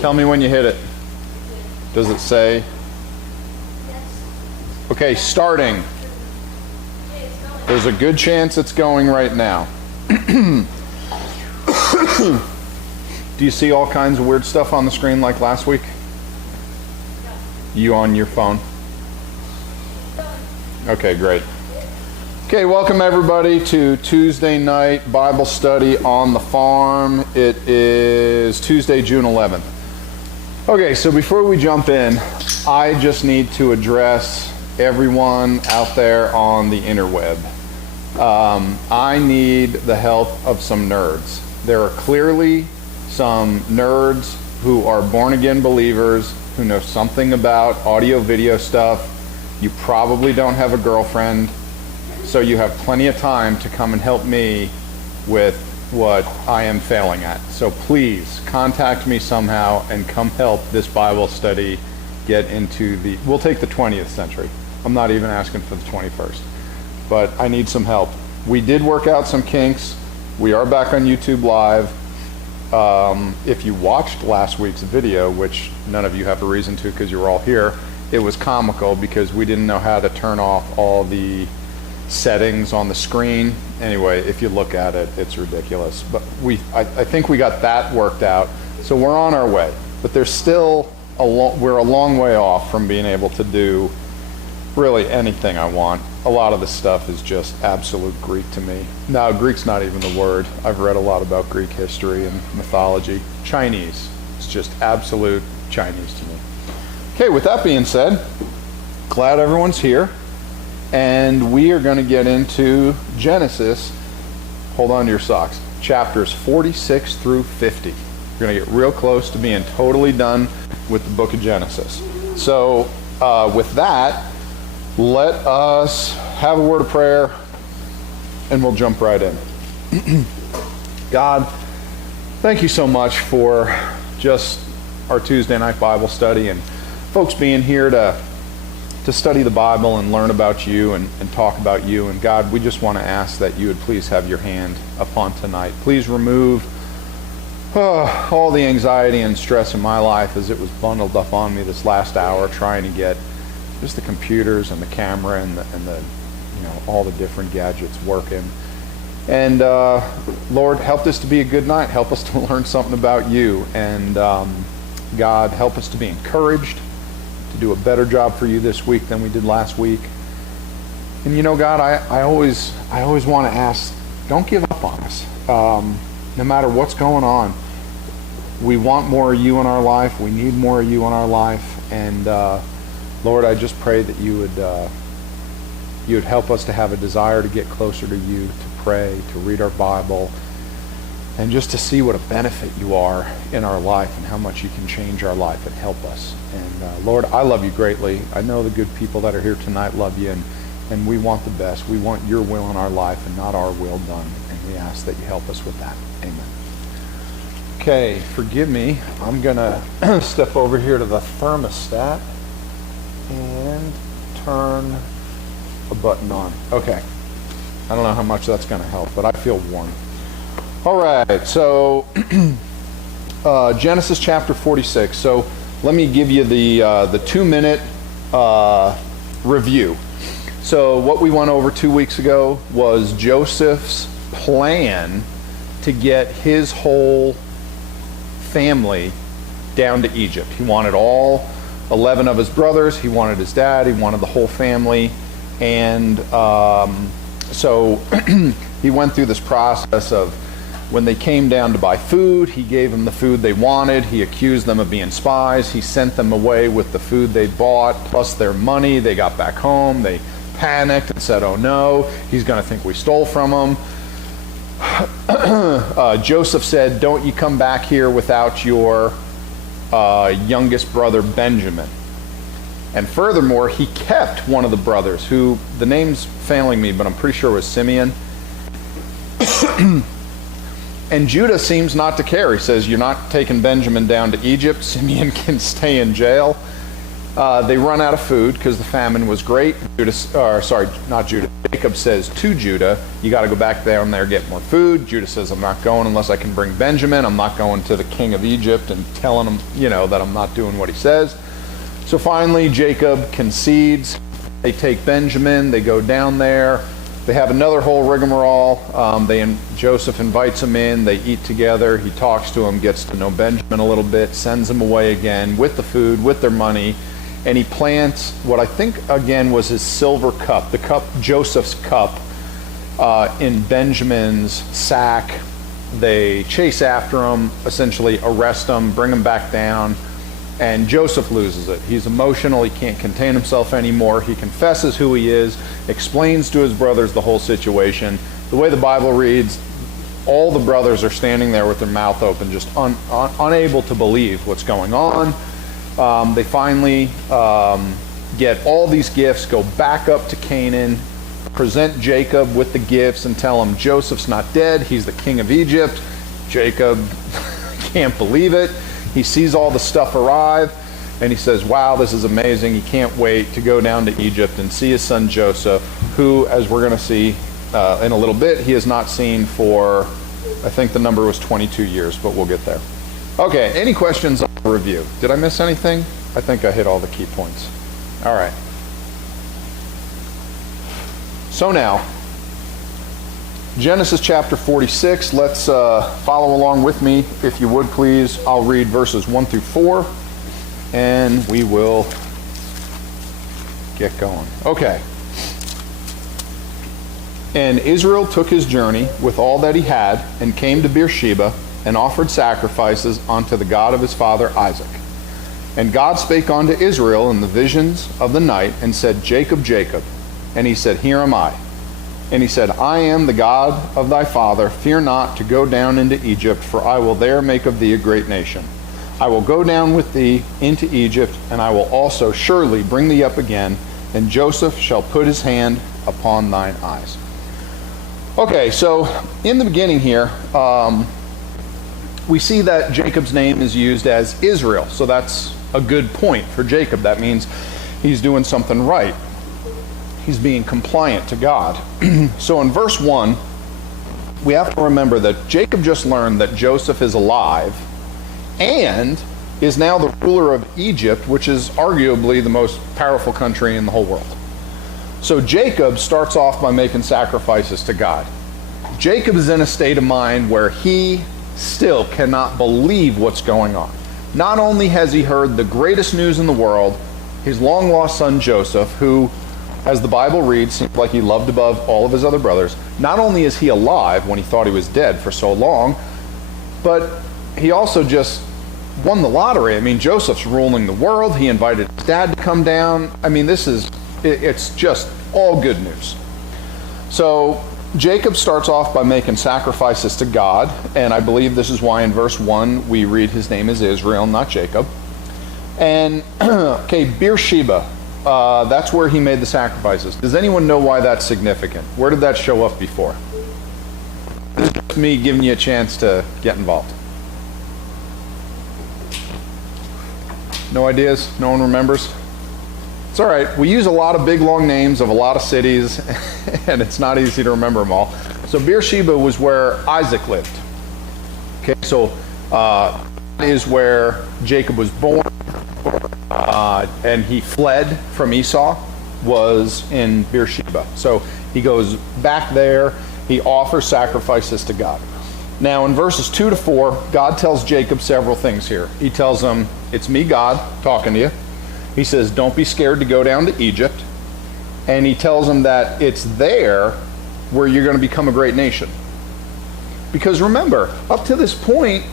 Tell me when you hit it. Does it say? Okay, starting. There's a good chance it's going right now. Do you see all kinds of weird stuff on the screen like last week? You on your phone? Okay, great. Okay, welcome everybody to Tuesday night Bible study on the farm. It is Tuesday, June 11th. Okay, so before we jump in, I just need to address everyone out there on the interweb. I need the help of some nerds. There are clearly some nerds who are born-again believers who know something about audio-video stuff. You probably don't have a girlfriend, so you have plenty of time to come and help me with what I am failing at. So please contact me somehow and come help this Bible study get into we'll take the 20th century. I'm not even asking for the 21st. But I need some help. We did work out some kinks. We are back on YouTube Live. If you watched last week's video, which none of you have a reason to because you were all here, it was comical because we didn't know how to turn off all the settings on the screen. Anyway, if you look at it, it's ridiculous. But I think we got that worked out. So we're on our way. But there's still we're a long way off from being able to do really anything I want. A lot of this stuff is just absolute Greek to me. Now, Greek's not even the word. I've read a lot about Greek history and mythology. Chinese. It's just absolute Chinese to me. Okay, with that being said, glad everyone's here. And we are going to get into Genesis. Hold on to your socks. Chapters 46 through 50. We're going to get real close to being totally done with the book of Genesis. So, with that, let us have a word of prayer, and we'll jump right in. God, thank you so much for just our Tuesday night Bible study and folks being here to study the Bible and learn about you and talk about you. And God, we just want to ask that you would please have your hand upon tonight. Please remove all the anxiety and stress in my life as it was bundled up on me this last hour trying to get just the computers and the camera and the all the different gadgets working. And Lord, help this to be a good night. Help us to learn something about you. And God, help us to be encouraged, to do a better job for you this week than we did last week. And God, I always want to ask, don't give up on us. No matter what's going on, we want more of you in our life. We need more of you in our life. And Lord, I just pray that you would help us to have a desire to get closer to you, to pray, to read our Bible, and just to see what a benefit you are in our life and how much you can change our life and help us. And Lord, I love you greatly. I know the good people that are here tonight love you, and we want the best. We want your will in our life and not our will done. And we ask that you help us with that. Amen. Okay, forgive me. I'm going to step over here to the thermostat and turn a button on. Okay. I don't know how much that's going to help, but I feel warm. All right, so Genesis chapter 46. So let me give you the 2-minute review. So what we went over 2 weeks ago was Joseph's plan to get his whole family down to Egypt. He wanted all 11 of his brothers, he wanted his dad, he wanted the whole family, and so he went through this process of when they came down to buy food, he gave them the food they wanted, he accused them of being spies, he sent them away with the food they bought, plus their money. They got back home, they panicked and said, oh no, he's going to think we stole from him. Joseph said, don't you come back here without your youngest brother Benjamin. And furthermore, he kept one of the brothers, who, the name's failing me, but I'm pretty sure it was Simeon. And Judah seems not to care. He says, you're not taking Benjamin down to Egypt. Simeon can stay in jail. They run out of food because the famine was great. Jacob says to Judah, you got to go back down there, get more food. Judah says, I'm not going unless I can bring Benjamin. I'm not going to the king of Egypt and telling him, that I'm not doing what he says. So finally, Jacob concedes. They take Benjamin. They go down there. They have another whole rigmarole. Joseph invites him in. They eat together. He talks to him, gets to know Benjamin a little bit, sends him away again with the food, with their money. And he plants what I think, again, was his silver cup, Joseph's cup, in Benjamin's sack. They chase after him, essentially arrest him, bring him back down, and Joseph loses it. He's emotional. He can't contain himself anymore. He confesses who he is, explains to his brothers the whole situation. The way the Bible reads, all the brothers are standing there with their mouth open, just unable to believe what's going on. They finally get all these gifts, go back up to Canaan, present Jacob with the gifts and tell him Joseph's not dead, he's the king of Egypt. Jacob can't believe it. He sees all the stuff arrive and he says, wow, this is amazing. He can't wait to go down to Egypt and see his son Joseph, who, as we're going to see in a little bit, he has not seen for, I think the number was 22 years, but we'll get there. Okay, any questions on the review? Did I miss anything? I think I hit all the key points. All right. So now, Genesis chapter 46. Let's follow along with me, if you would, please. I'll read verses 1 through 4, and we will get going. Okay. And Israel took his journey with all that he had, and came to Beersheba, and offered sacrifices unto the God of his father Isaac. And God spake unto Israel in the visions of the night, and said, Jacob, Jacob. And he said, Here am I. And he said, I am the God of thy father. Fear not to go down into Egypt, for I will there make of thee a great nation. I will go down with thee into Egypt, and I will also surely bring thee up again, and Joseph shall put his hand upon thine eyes. Okay, so in the beginning here, we see that Jacob's name is used as Israel. So that's a good point for Jacob. That means he's doing something right. He's being compliant to God. So in verse 1, we have to remember that Jacob just learned that Joseph is alive and is now the ruler of Egypt, which is arguably the most powerful country in the whole world. So Jacob starts off by making sacrifices to God. Jacob is in a state of mind where he still cannot believe what's going on. Not only has he heard the greatest news in the world, his long-lost son Joseph, who, as the Bible reads, seems like he loved above all of his other brothers. Not only is he alive when he thought he was dead for so long, but he also just won the lottery. I mean, Joseph's ruling the world. He invited his dad to come down. I mean, it's just all good news. So Jacob starts off by making sacrifices to God, and I believe this is why in verse 1 we read his name is Israel, not Jacob. And, okay, Beersheba, that's where he made the sacrifices. Does anyone know why that's significant? Where did that show up before? This is just me giving you a chance to get involved. No ideas? No one remembers? It's all right. We use a lot of big, long names of a lot of cities, and it's not easy to remember them all. So Beersheba was where Isaac lived. Okay, so is where Jacob was born, and he fled from Esau, was in Beersheba. So he goes back there. He offers sacrifices to God. Now in verses 2 to 4, God tells Jacob several things here. He tells him, it's me, God, talking to you. He says, don't be scared to go down to Egypt. And he tells him that it's there where you're going to become a great nation. Because remember, up to this point,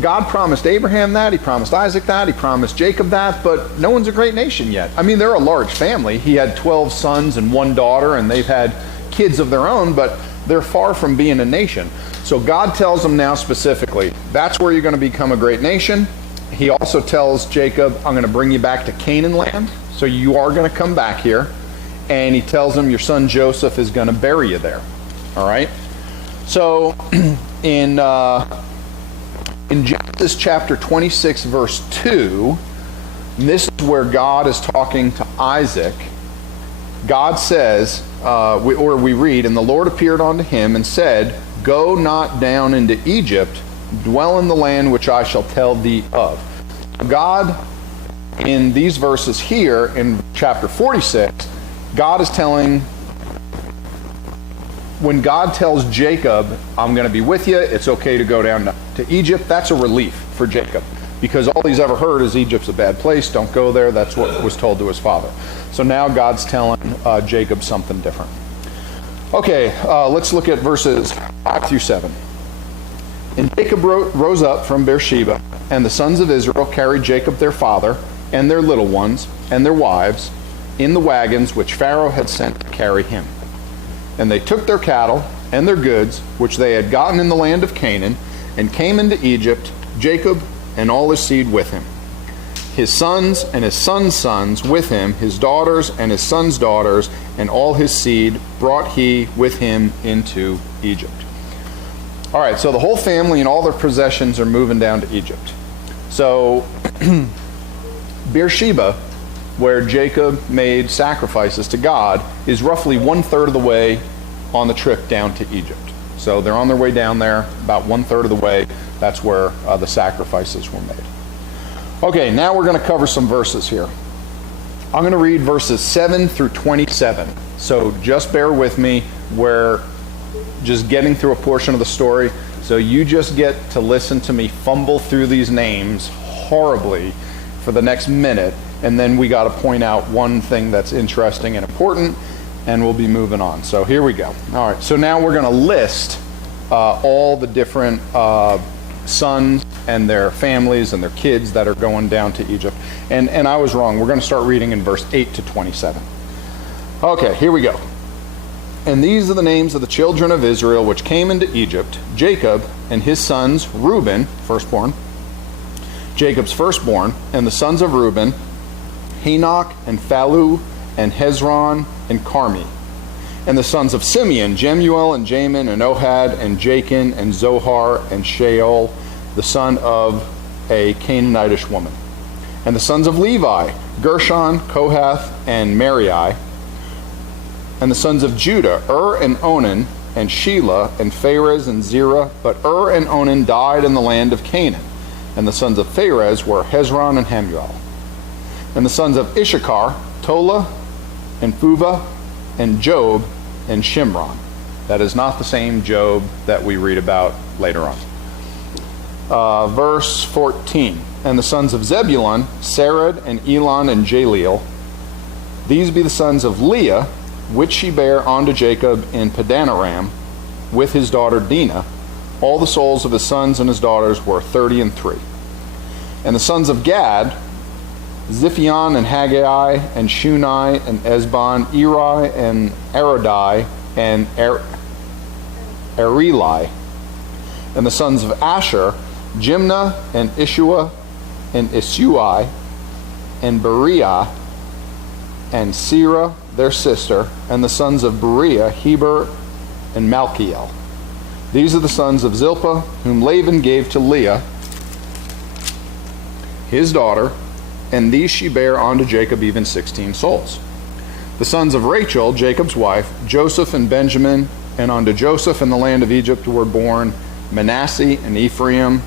God promised Abraham that, he promised Isaac that, he promised Jacob that, but no one's a great nation yet. I mean, they're a large family. He had 12 sons and 1 daughter, and they've had kids of their own, but they're far from being a nation. So God tells them now specifically, that's where you're going to become a great nation. He also tells Jacob, I'm going to bring you back to Canaan land, so you are going to come back here. And he tells him your son Joseph is going to bury you there. All right? So in Genesis chapter 26, verse 2, And this is where God is talking to Isaac. God says, we read, "And the Lord appeared unto him and said, Go not down into Egypt, dwell in the land which I shall tell thee of." God, in these verses here, in chapter 46, God is telling, when God tells Jacob, "I'm going to be with you, it's okay to go down to Egypt," that's a relief for Jacob. Because all he's ever heard is Egypt's a bad place, don't go there. That's what was told to his father. So now God's telling Jacob something different. Okay, let's look at verses 5 through 7. "And Jacob rose up from Beersheba, and the sons of Israel carried Jacob their father, and their little ones, and their wives, in the wagons which Pharaoh had sent to carry him. And they took their cattle and their goods, which they had gotten in the land of Canaan, and came into Egypt, Jacob and all his seed with him. His sons and his sons' sons with him, his daughters and his sons' daughters, and all his seed brought he with him into Egypt." All right, so the whole family and all their possessions are moving down to Egypt. So Beersheba, where Jacob made sacrifices to God, is roughly 1/3 of the way on the trip down to Egypt. So they're on their way down there, about 1/3 of the way. That's where the sacrifices were made. Okay, now we're going to cover some verses here. I'm going to read verses 7 through 27. So just bear with me. We're just getting through a portion of the story. So you just get to listen to me fumble through these names horribly for the next minute. And then we got to point out one thing that's interesting and important, and we'll be moving on. So here we go. All right, so now we're going to list all the different sons and their families and their kids that are going down to Egypt. And I was wrong. We're going to start reading in verse 8 to 27. Okay, here we go. "And these are the names of the children of Israel which came into Egypt, Jacob and his sons, Reuben, firstborn, Jacob's firstborn, and the sons of Reuben, Hanoch and Phalu and Hezron and Carmi. And the sons of Simeon, Jemuel and Jamin and Ohad and Jachin and Zohar and Shaol, the son of a Canaanitish woman. And the sons of Levi, Gershon, Kohath, and Merari. And the sons of Judah, and Onan, and Shelah, and Pharez, and Zerah. But and Onan died in the land of Canaan. And the sons of Pharez were Hezron and Hamuel. And the sons of Issachar, Tola, and Puvah, and Job, and Shimron." That is not the same Job that we read about later on. Verse 14. "And the sons of Zebulun, Sered, and Elon, and Jaleel. These be the sons of Leah, which she bare unto Jacob in Padanaram, with his daughter Dinah. All the souls of his sons and his daughters were 33. And the sons of Gad, Ziphion and Haggai and Shunai and Esbon, Eri and Arodai and Areli. And the sons of Asher, Jimnah and Ishua and Isui and Beriah and Serah their sister, and the sons of Beriah, Heber and Malchiel. These are the sons of Zilpah, whom Laban gave to Leah, his daughter, and these she bare unto Jacob even 16 souls. The sons of Rachel, Jacob's wife, Joseph and Benjamin, and unto Joseph in the land of Egypt were born Manasseh and Ephraim,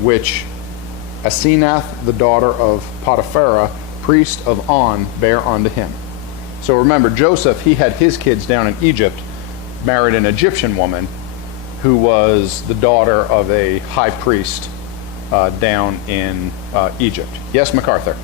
which Asenath, the daughter of Potiphera, priest of On, bare unto him. So remember, Joseph, he had his kids down in Egypt, married an Egyptian woman who was the daughter of a high priest down in Egypt. Yes, MacArthur?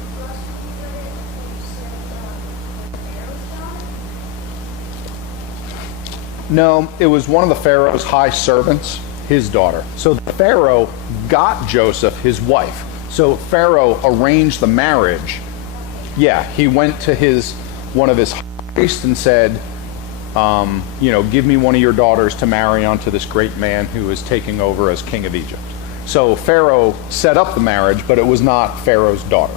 No, it was one of the Pharaoh's high servants, his daughter. So the Pharaoh got Joseph, his wife. So Pharaoh arranged the marriage. Yeah, he went to one of his high priests and said, give me one of your daughters to marry onto this great man who is taking over as king of Egypt. So Pharaoh set up the marriage, but it was not Pharaoh's daughter.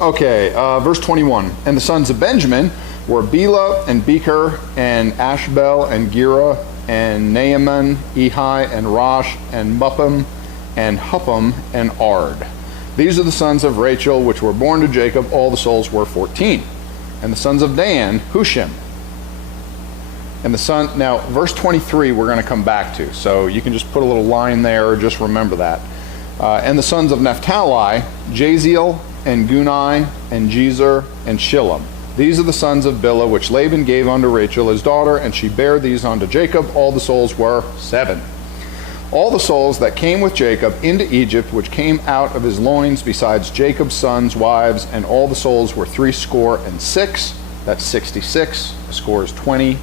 Okay, verse 21. And the sons of Benjamin were Bela and Becher and Ashbel and Gera and Naaman, Ehi and Rosh and Muppim and Huppim and Ard. These are the sons of Rachel, which were born to Jacob. All the souls were 14. And the sons of Dan, Hushim. And the son, now verse 23 we're going to come back to. So you can just put a little line there or just remember that. And the sons of Naphtali, Jaziel and Gunai and Jezer and Shillem. These are the sons of Bilhah, which Laban gave unto Rachel his daughter, and she bare these unto Jacob. All the souls were 7. All the souls that came with Jacob into Egypt, which came out of his loins, besides Jacob's sons' wives, and all the souls were 66. That's 66. The score is 20.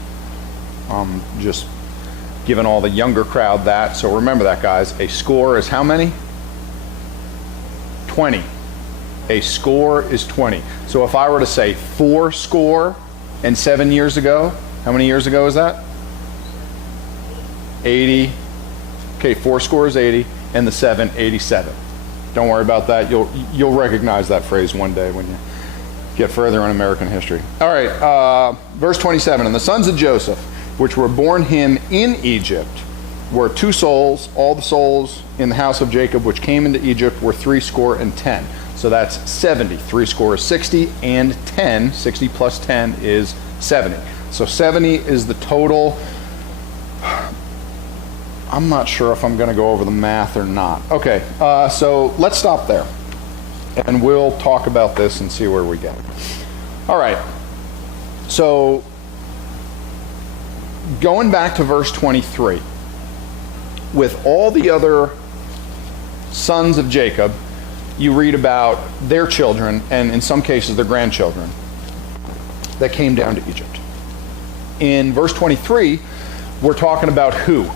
Just giving all the younger crowd that. So remember that, guys. A score is how many? 20. A score is 20. So if I were to say 80 and 7 years ago, how many years ago is that? 80. Okay, 80 is 80, and the 7, 87. Don't worry about that. You'll recognize that phrase one day when you get further in American history. All right, verse 27. And the sons of Joseph, which were born him in Egypt, were 2 souls. All the souls in the house of Jacob, which came into Egypt, were 70. So that's 70. 70 is 60, and 10, 60 plus 10 is 70. So 70 is the total. I'm not sure if I'm going to go over the math or not. Okay, so let's stop there. And we'll talk about this and see where we go. All right. So going back to verse 23, with all the other sons of Jacob, you read about their children, and in some cases their grandchildren, that came down to Egypt. In verse 23, we're talking about who?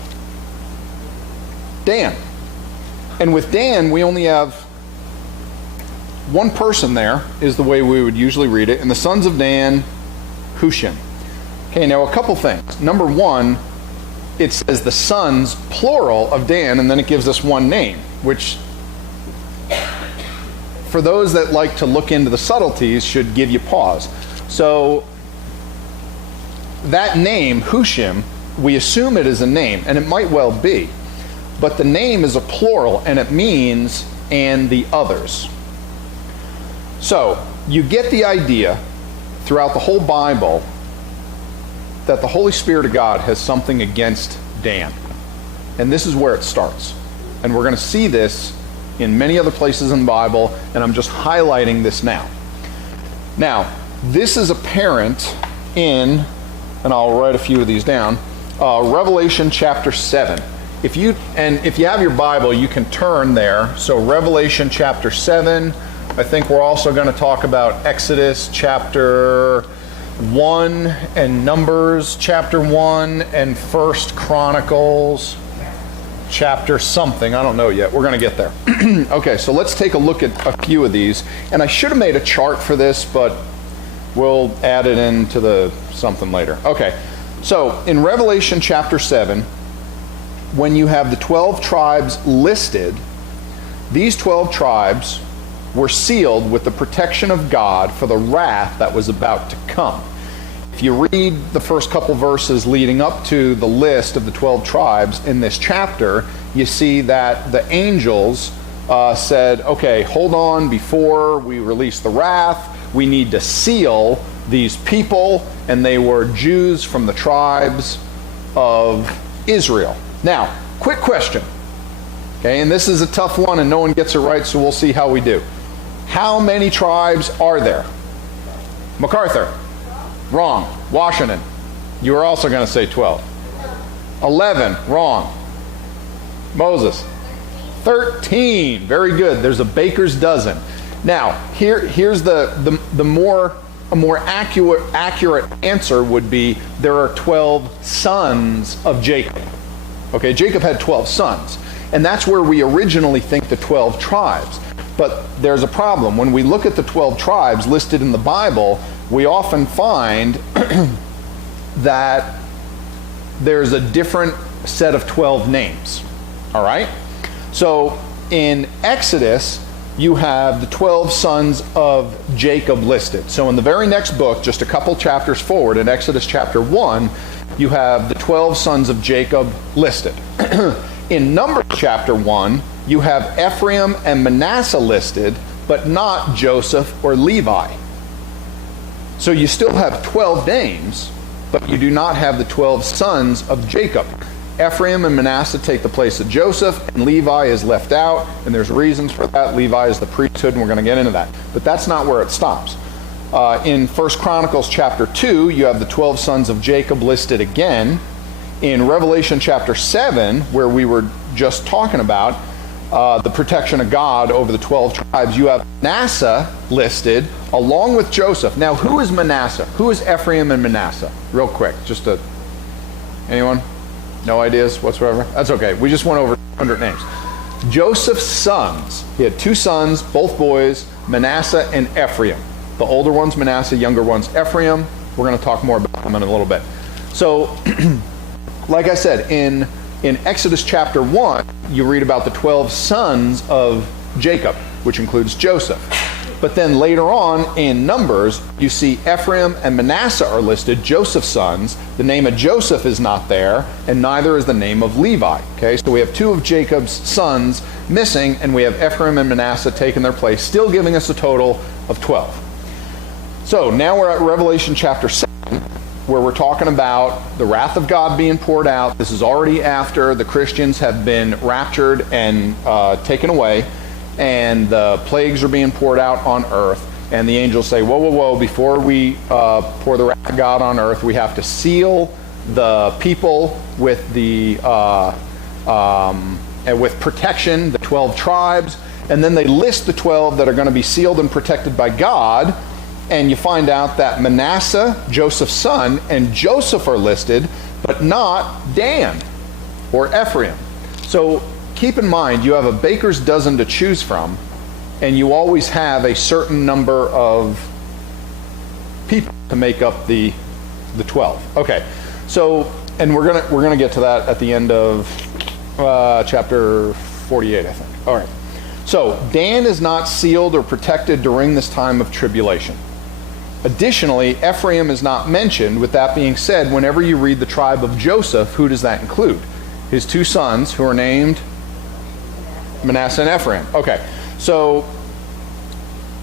Dan. And with Dan, we only have one person there, is the way we would usually read it. And the sons of Dan, Hushim. Okay, now a couple things. Number one, it says the sons, plural, of Dan, and then it gives us one name, which, for those that like to look into the subtleties, should give you pause. So that name, Hushim, we assume it is a name, and it might well be. But the name is a plural, and it means and the others. So you get the idea throughout the whole Bible that the Holy Spirit of God has something against Dan. And this is where it starts. And we're going to see this in many other places in the Bible, and I'm just highlighting this now. Now, this is apparent in, and I'll write a few of these down, Revelation chapter 7. If you have your Bible, you can turn there. So Revelation chapter 7. I think we're also going to talk about Exodus chapter 1 and Numbers chapter 1 and 1 Chronicles chapter something. I don't know yet. We're going to get there. Okay, so let's take a look at a few of these. And I should have made a chart for this, but we'll add it into the something later. Okay, so in Revelation chapter 7, when you have the 12 tribes listed, these 12 tribes were sealed with the protection of God for the wrath that was about to come. If you read the first couple verses leading up to the list of the 12 tribes in this chapter, you see that the angels said, okay, hold on, before we release the wrath, we need to seal these people, and they were Jews from the tribes of Israel. Now, quick question, okay, and this is a tough one and no one gets it right, so we'll see how we do. How many tribes are there? MacArthur. Wrong. Washington. You were also going to say 12. 11. Wrong. Moses. 13. Very good. There's a baker's dozen. Now, here's a more accurate answer would be there are 12 sons of Jacob. Okay, Jacob had 12 sons. And that's where we originally think the 12 tribes. But there's a problem. When we look at the 12 tribes listed in the Bible, we often find that there's a different set of 12 names. All right? So in Exodus, you have the 12 sons of Jacob listed. So in the very next book, just a couple chapters forward, in Exodus chapter 1, you have the 12 sons of Jacob listed. In Numbers chapter 1, you have Ephraim and Manasseh listed, but not Joseph or Levi. So you still have 12 names, but you do not have the 12 sons of Jacob. Ephraim and Manasseh take the place of Joseph, and Levi is left out, and there's reasons for that. Levi is the priesthood, and we're going to get into that. But that's not where it stops. In 1 Chronicles chapter 2, you have the 12 sons of Jacob listed again. In Revelation chapter 7, where we were just talking about the protection of God over the 12 tribes, you have Manasseh listed along with Joseph. Now, who is Manasseh? Who is Ephraim and Manasseh? Real quick, anyone? No ideas whatsoever? That's okay. We just went over 100 names. Joseph's sons. He had 2 sons, both boys, Manasseh and Ephraim. The older one's Manasseh, younger one's Ephraim. We're going to talk more about them in a little bit. So, like I said, in Exodus chapter 1, you read about the 12 sons of Jacob, which includes Joseph. But then later on in Numbers, you see Ephraim and Manasseh are listed, Joseph's sons. The name of Joseph is not there, and neither is the name of Levi. Okay, so we have 2 of Jacob's sons missing, and we have Ephraim and Manasseh taking their place, still giving us a total of 12. So now we're at Revelation chapter 7, where we're talking about the wrath of God being poured out. This is already after the Christians have been raptured and taken away, and the plagues are being poured out on earth. And the angels say, whoa, whoa, whoa, before we pour the wrath of God on earth, we have to seal the people with with protection, the 12 tribes. And then they list the 12 that are going to be sealed and protected by God. And you find out that Manasseh, Joseph's son, and Joseph are listed, but not Dan or Ephraim. So keep in mind, you have a baker's dozen to choose from, and you always have a certain number of people to make up the 12. Okay, so, and we're gonna get to that at the end of chapter 48, I think. All right. So Dan is not sealed or protected during this time of tribulation. Additionally, Ephraim is not mentioned. With that being said, whenever you read the tribe of Joseph, who does that include? His 2 sons, who are named Manasseh and Ephraim. Okay, so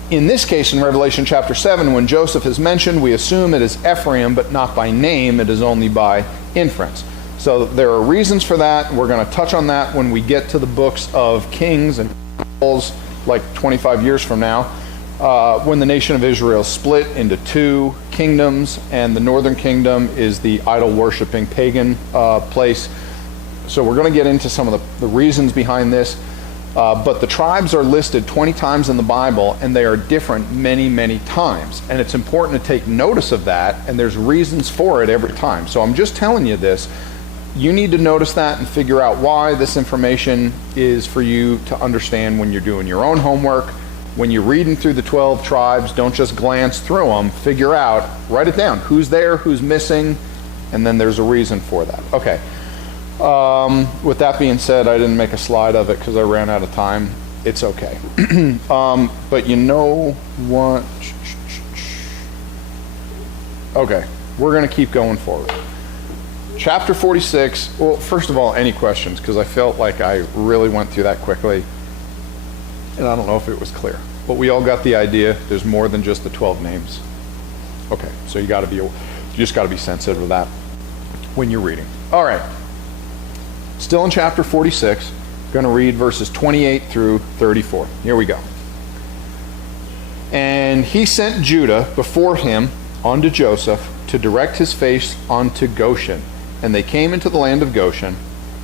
in this case, in Revelation chapter 7, when Joseph is mentioned, we assume it is Ephraim, but not by name. It is only by inference. So there are reasons for that. We're going to touch on that when we get to the books of Kings and Chronicles, like 25 years from now, when the nation of Israel split into 2 kingdoms, and the northern kingdom is the idol-worshiping pagan place. So we're going to get into some of the reasons behind this. But the tribes are listed 20 times in the Bible, and they are different many, many times. And it's important to take notice of that, and there's reasons for it every time. So I'm just telling you this. You need to notice that and figure out why. This information is for you to understand when you're doing your own homework. When you're reading through the 12 tribes, don't just glance through them. Figure out, write it down. Who's there, who's missing, and then there's a reason for that. Okay. With that being said, I didn't make a slide of it because I ran out of time. It's okay. But you know what? Okay, we're going to keep going forward. Chapter 46. Well, first of all, any questions? Because I felt like I really went through that quickly, and I don't know if it was clear. But we all got the idea. There's more than just the 12 names. Okay, so you just got to be sensitive to that when you're reading. All right. Still in chapter 46, going to read verses 28 through 34. Here we go. And he sent Judah before him unto Joseph to direct his face unto Goshen. And they came into the land of Goshen.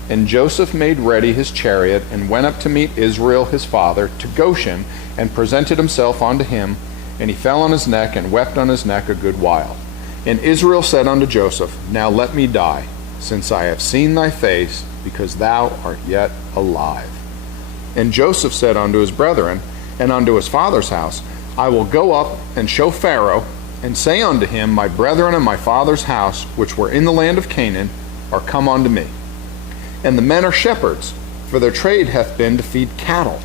And Joseph made ready his chariot and went up to meet Israel his father to Goshen, and presented himself unto him. And he fell on his neck and wept on his neck a good while. And Israel said unto Joseph, Now let me die, since I have seen thy face, because thou art yet alive. And Joseph said unto his brethren and unto his father's house, I will go up and show Pharaoh, and say unto him, My brethren and my father's house, which were in the land of Canaan, are come unto me. And the men are shepherds, for their trade hath been to feed cattle.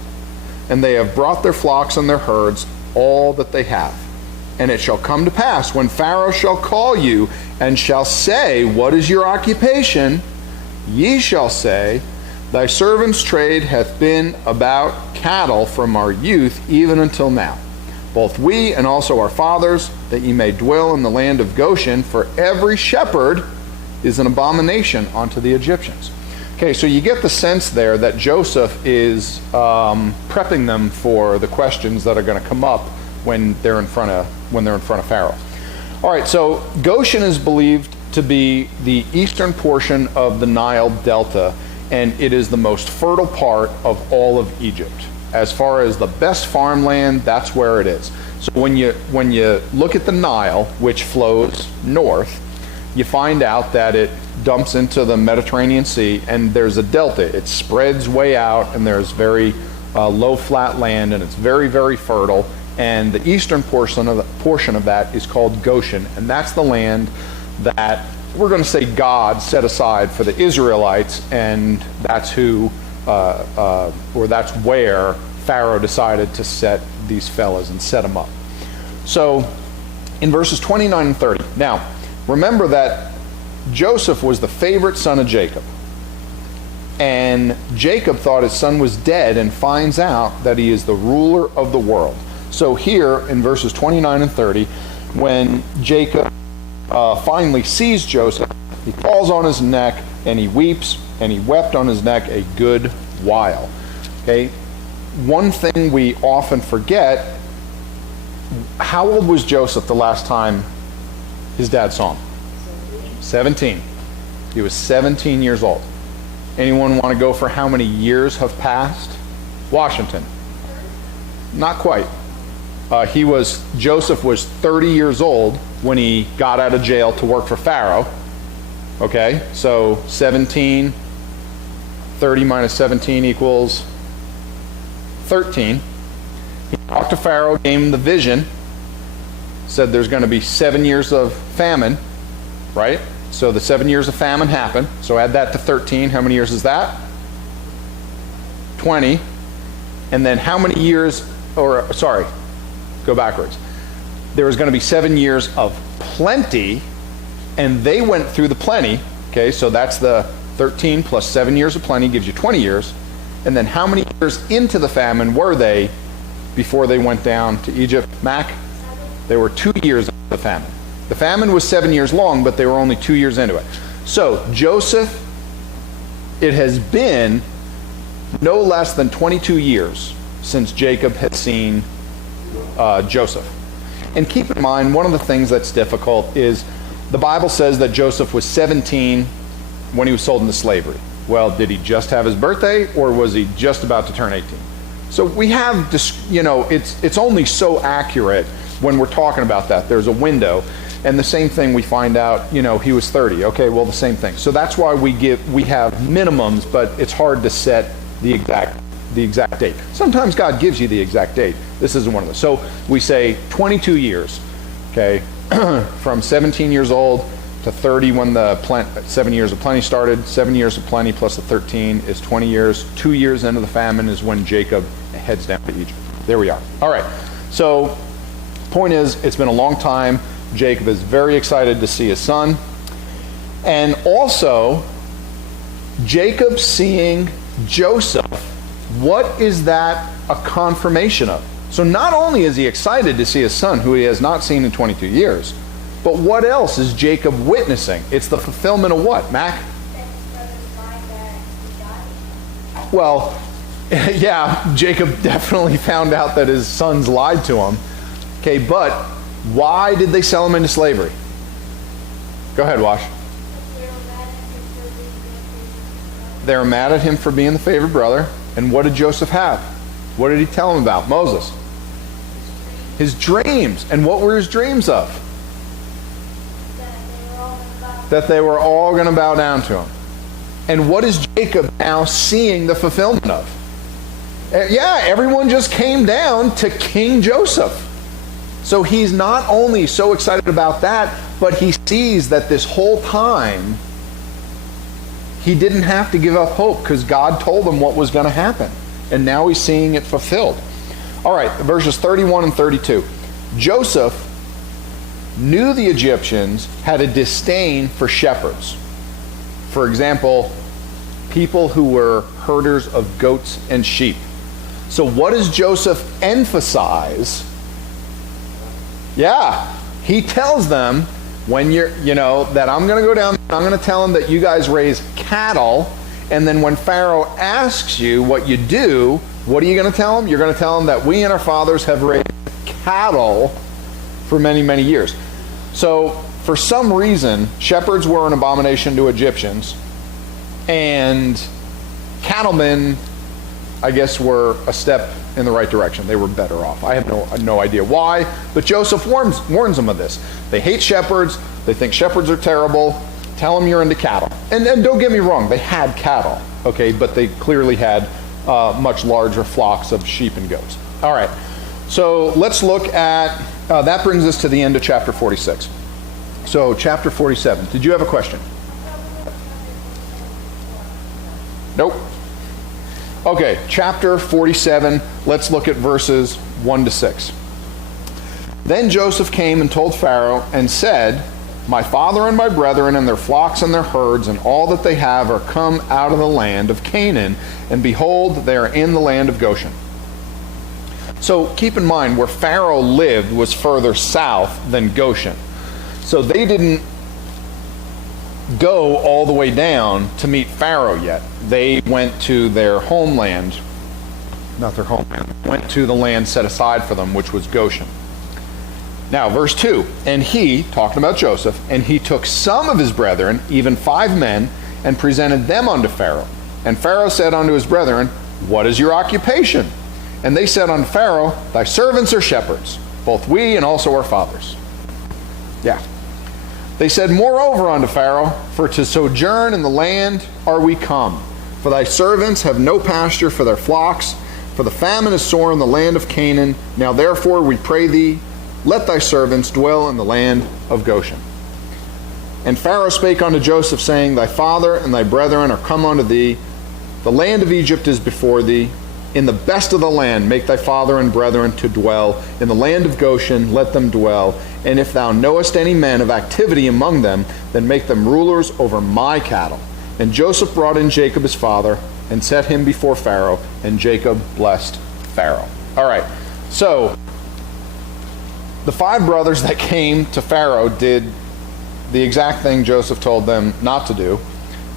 And they have brought their flocks and their herds, all that they have. And it shall come to pass, when Pharaoh shall call you, and shall say, What is your occupation? Ye shall say, Thy servant's trade hath been about cattle from our youth even until now, both we and also our fathers, that ye may dwell in the land of Goshen, for every shepherd is an abomination unto the Egyptians. Okay, so you get the sense there that Joseph is prepping them for the questions that are going to come up when they're in front of Pharaoh. All right, so Goshen is believed to be the eastern portion of the Nile Delta, and it is the most fertile part of all of Egypt. As far as the best farmland, that's where it is. So when you look at the Nile, which flows north, you find out that it dumps into the Mediterranean Sea, and there's a delta. It spreads way out, and there's very low flat land, and it's very, very fertile. And the eastern portion of that is called Goshen, and that's the land that we're going to say God set aside for the Israelites, and that's that's where Pharaoh decided to set these fellas and set them up. So in verses 29 and 30, now remember that Joseph was the favorite son of Jacob, and Jacob thought his son was dead and finds out that he is the ruler of the world. So here in verses 29 and 30, when Jacob finally sees Joseph, he falls on his neck and he weeps, and he wept on his neck a good while. Okay, one thing we often forget, how old was Joseph the last time his dad saw him? 17. He was 17 years old. Anyone want to go for how many years have passed? Washington. Not quite. Joseph was 30 years old when he got out of jail to work for Pharaoh. Okay, so 17, 30 minus 17 equals 13. He talked to Pharaoh, gave him the vision, said there's going to be 7 years of famine, right? So the 7 years of famine happened. So add that to 13. How many years is that? 20. And then how many years, go backwards. There was going to be 7 years of plenty, and they went through the plenty. Okay, so that's the 13 plus 7 years of plenty gives you 20 years. And then how many years into the famine were they before they went down to Egypt? Mac? They were 2 years into the famine. The famine was 7 years long, but they were only 2 years into it. So Joseph, it has been no less than 22 years since Jacob had seen Joseph. And keep in mind, one of the things that's difficult is the Bible says that Joseph was 17 when he was sold into slavery. Well, did he just have his birthday, or was he just about to turn 18? So we have, it's only so accurate when we're talking about that. There's a window. And the same thing we find out, he was 30. Okay, well, the same thing. So that's why we have minimums, but it's hard to set the exact date. Sometimes God gives you the exact date. This isn't one of those. So we say 22 years, okay, from 17 years old to 30 when the 7 years of plenty started. 7 years of plenty plus the 13 is 20 years. 2 years into the famine is when Jacob heads down to Egypt. There we are. All right. So point is, it's been a long time. Jacob is very excited to see his son. And also, Jacob seeing Joseph, what is that a confirmation of? So not only is he excited to see his son, who he has not seen in 22 years, but what else is Jacob witnessing? It's the fulfillment of what, Mac? Well, yeah, Jacob definitely found out that his sons lied to him. Okay, but why did they sell him into slavery? Go ahead, Wash. They were mad at him for being the favorite brother. And what did Joseph have? What did he tell them about? Moses. His dreams. And what were his dreams of? That they were all going to bow down to him. And what is Jacob now seeing the fulfillment of? Yeah, everyone just came down to King Joseph. So he's not only so excited about that, but he sees that this whole time he didn't have to give up hope because God told him what was going to happen. And now he's seeing it fulfilled. All right, verses 31 and 32. Joseph knew the Egyptians had a disdain for shepherds. For example, people who were herders of goats and sheep. So what does Joseph emphasize? Yeah, he tells them, when that I'm going to go down, I'm going to tell them that you guys raise cattle, and then when Pharaoh asks you what you do, what are you going to tell him? You're going to tell him that we and our fathers have raised cattle for many, many years. So for some reason, shepherds were an abomination to Egyptians, and cattlemen, I guess, were a step in the right direction. They were better off. I have no idea why, but Joseph warns them of this. They hate shepherds. They think shepherds are terrible. Tell them you're into cattle. And don't get me wrong, they had cattle, okay, but they clearly had much larger flocks of sheep and goats. All right, so let's look at, that brings us to the end of chapter 46. So chapter 47. Did you have a question? Nope. Okay, chapter 47, let's look at verses 1 to 6. Then Joseph came and told Pharaoh and said, my father and my brethren and their flocks and their herds and all that they have are come out of the land of Canaan, and behold, they are in the land of Goshen. So keep in mind, where Pharaoh lived was further south than Goshen. So they didn't go all the way down to meet Pharaoh yet. They went to their homeland, not their homeland, went to the land set aside for them, which was Goshen. Now, verse 2, and he, talking about Joseph, and he took some of his brethren, even 5 men, and presented them unto Pharaoh. And Pharaoh said unto his brethren, what is your occupation? And they said unto Pharaoh, thy servants are shepherds, both we and also our fathers. Yeah. They said, moreover unto Pharaoh, for to sojourn in the land are we come. For thy servants have no pasture for their flocks, for the famine is sore in the land of Canaan. Now therefore we pray thee, let thy servants dwell in the land of Goshen. And Pharaoh spake unto Joseph, saying, thy father and thy brethren are come unto thee. The land of Egypt is before thee. In the best of the land make thy father and brethren to dwell. In the land of Goshen let them dwell. And if thou knowest any men of activity among them, then make them rulers over my cattle. And Joseph brought in Jacob his father, and set him before Pharaoh, and Jacob blessed Pharaoh. All right, so the 5 brothers that came to Pharaoh did the exact thing Joseph told them not to do.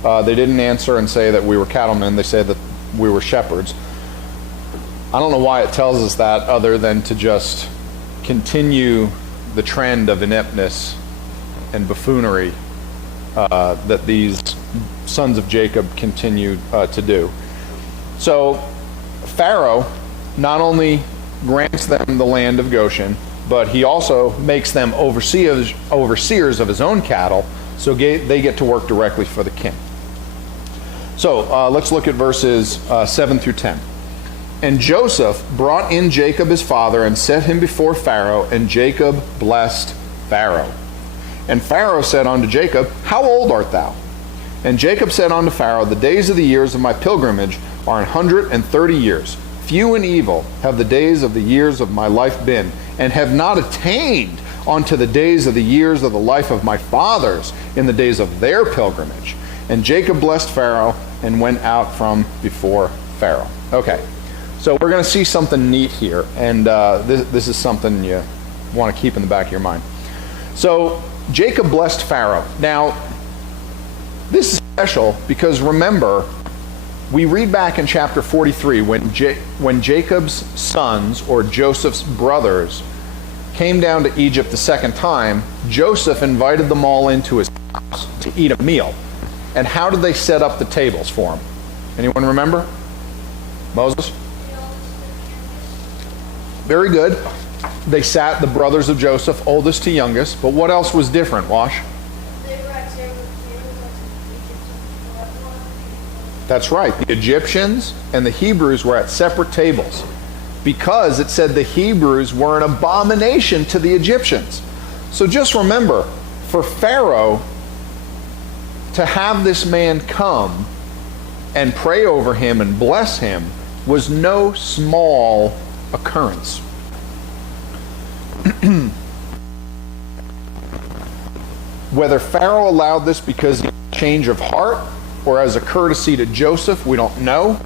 They didn't answer and say that we were cattlemen. They said that we were shepherds. I don't know why it tells us that, other than to just continue the trend of ineptness and buffoonery that these sons of Jacob continued to do. So Pharaoh not only grants them the land of Goshen, but he also makes them overseers of his own cattle, so they get to work directly for the king. So let's look at verses 7 through 10. And Joseph brought in Jacob his father, and set him before Pharaoh, and Jacob blessed Pharaoh. And Pharaoh said unto Jacob, how old art thou? And Jacob said unto Pharaoh, the days of the years of my pilgrimage are 130 years. Few and evil have the days of the years of my life been, and have not attained unto the days of the years of the life of my fathers in the days of their pilgrimage. And Jacob blessed Pharaoh, and went out from before Pharaoh. Okay. So we're going to see something neat here, and this is something you want to keep in the back of your mind. So Jacob blessed Pharaoh. Now, this is special because remember, we read back in chapter 43 when Jacob's sons, or Joseph's brothers, came down to Egypt the second time, Joseph invited them all into his house to eat a meal. And how did they set up the tables for him? Anyone remember? Moses? Very good. They sat, the brothers of Joseph, oldest to youngest. But what else was different, Wash? That's right. The Egyptians and the Hebrews were at separate tables, because it said the Hebrews were an abomination to the Egyptians. So just remember, for Pharaoh to have this man come and pray over him and bless him was no small occurrence. Whether Pharaoh allowed this because he had a change of heart, or as a courtesy to Joseph. We don't know.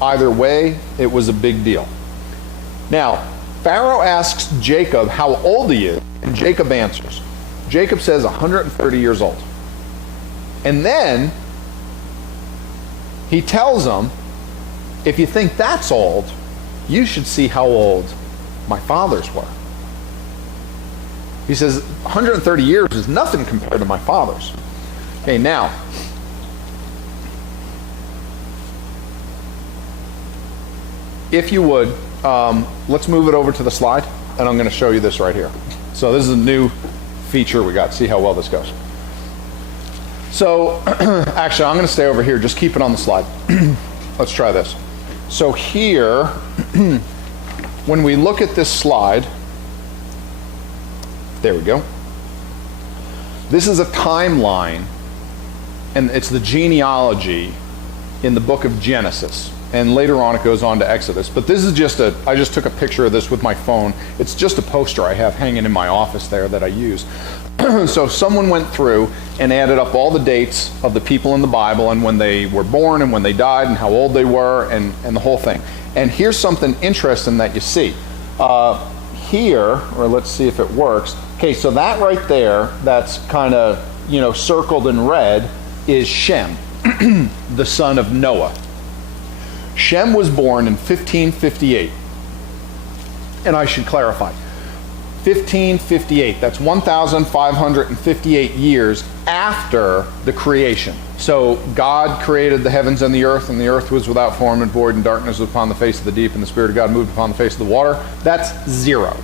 Either way, it was a big deal. Now, Pharaoh asks Jacob how old he is, and Jacob answers. Jacob says 130 years old. And then he tells him, if you think that's old, you should see how old my fathers were. He says 130 years is nothing compared to my fathers. Okay, now, if you would, let's move it over to the slide, and I'm going to show you this right here. So this is a new feature we got. See how well this goes. So, actually, I'm going to stay over here. Just keep it on the slide. Let's try this. So here, when we look at this slide, there we go. This is a timeline, and it's the genealogy in the book of Genesis. And later on it goes on to Exodus. But this is just I just took a picture of this with my phone. It's just a poster I have hanging in my office there that I use. So someone went through and added up all the dates of the people in the Bible and when they were born and when they died and how old they were and the whole thing. And here's something interesting that you see. Here, or let's see if it works. Okay, so that right there, that's kind of, circled in red, is Shem, the son of Noah. Shem was born in 1558. And I should clarify, 1558, that's 1,558 years after the creation. So God created the heavens and the earth was without form and void, and darkness was upon the face of the deep, and the Spirit of God moved upon the face of the water. That's 0.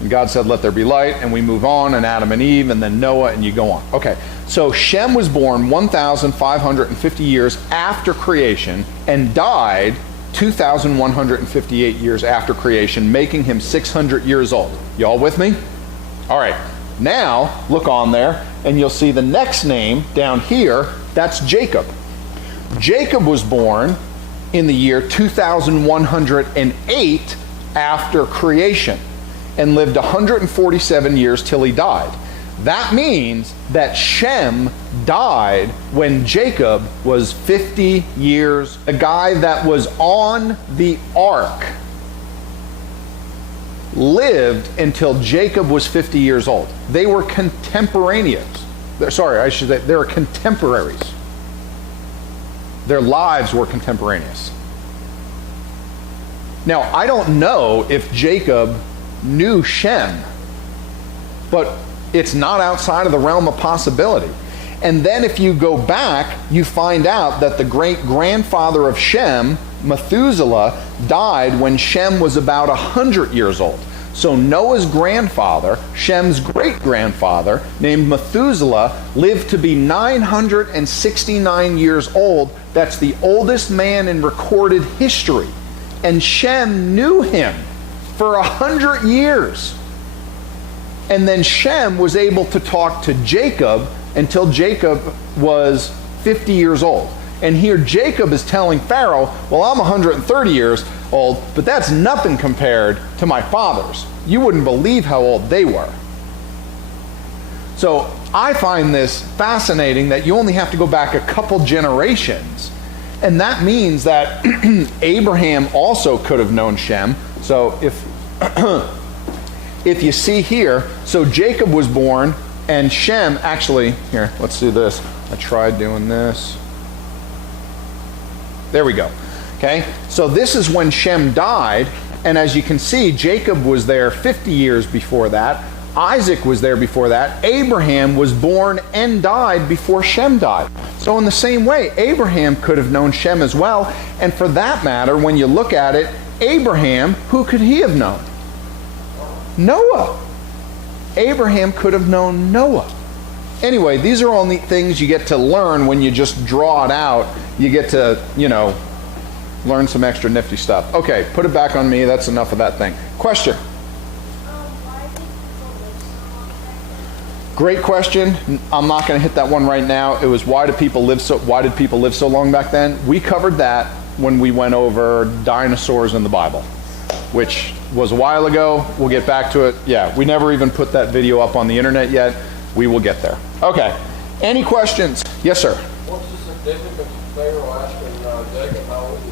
And God said, let there be light, and we move on, and Adam and Eve, and then Noah, and you go on. Okay, so Shem was born 1,550 years after creation and died 2,158 years after creation, making him 600 years old. Y'all with me? All right, now look on there, and you'll see the next name down here. That's Jacob. Jacob was born in the year 2108 after creation and lived 147 years till he died. That means that Shem died when Jacob was 50 years. The guy that was on the ark lived until Jacob was 50 years old. They were contemporaneous. They were contemporaries. Their lives were contemporaneous. Now, I don't know if Jacob knew Shem, but it's not outside of the realm of possibility. And then if you go back, you find out that the great-grandfather of Shem, Methuselah, died when Shem was about 100 years old. So Noah's grandfather, Shem's great-grandfather, named Methuselah, lived to be 969 years old. That's the oldest man in recorded history. And Shem knew him for 100 years. And then Shem was able to talk to Jacob until Jacob was 50 years old. And here Jacob is telling Pharaoh, well, I'm 130 years old, but that's nothing compared to my fathers. You wouldn't believe how old they were. So I find this fascinating that you only have to go back a couple generations. And that means that Abraham also could have known Shem. So if you see here, so Jacob was born, and Shem, actually, here, let's do this. I tried doing this. There we go. Okay, so this is when Shem died, and as you can see, Jacob was there 50 years before that. Isaac was there before that. Abraham was born and died before Shem died. So in the same way, Abraham could have known Shem as well. And for that matter, when you look at it, Abraham, who could he have known? Noah. Abraham could have known Noah. Anyway, these are all neat things you get to learn when you just draw it out. You get to, learn some extra nifty stuff. Okay, put it back on me. That's enough of that thing. Question? Great question. I'm not going to hit that one right now. It was why did people live so long back then? We covered that when we went over dinosaurs in the Bible, which was a while ago. We'll get back to it. Yeah, we never even put that video up on the internet yet. We will get there. Okay. Any questions? Yes, sir. What's the Didn't Pharaoh asking Jacob how old he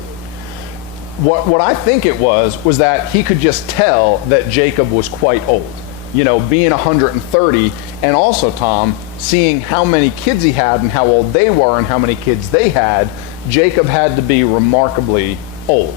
was? What I think it was that he could just tell that Jacob was quite old. You know, being 130, and also, Tom, seeing how many kids he had and how old they were and how many kids they had, Jacob had to be remarkably old.